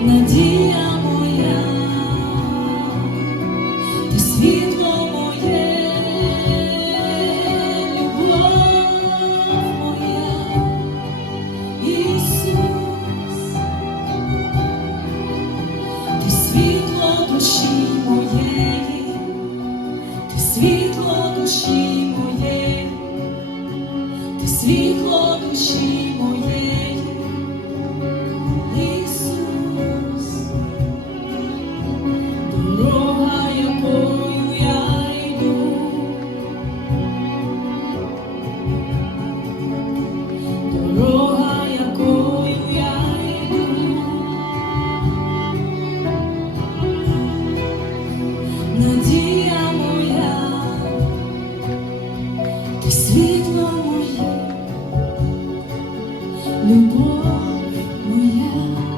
надія моя, ти світло моє, любов моя, Ісус, ти світло душі моєї, ти світло душі моєї, ти світло душі моєї, Ісус, дорога, якою я йду, дорога, якою я йду, надія моя, ти світло моє, любов моя,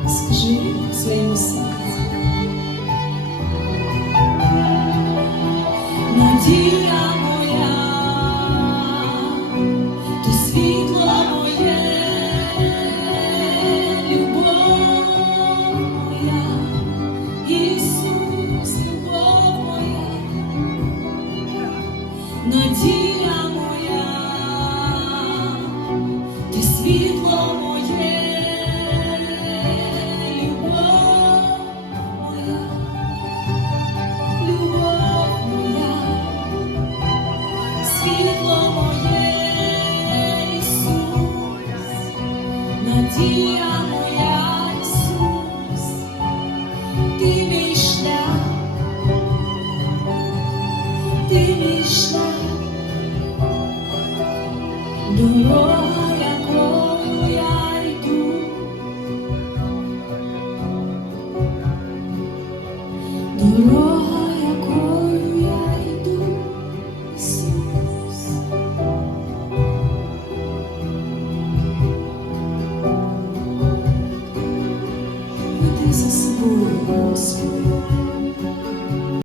скажи в своєму серці. Надія моя, ти світло моє, любов моя, Ісус, любов моя, надія моя, ти світло моє, любов моя, любов моя, світло моє, Ісус, надія моя, Ісус, ти мій шлях, ти мій шлях, дорога, якою я йду, дорога, якою я йду, Ісус. Веди за собою, Господи.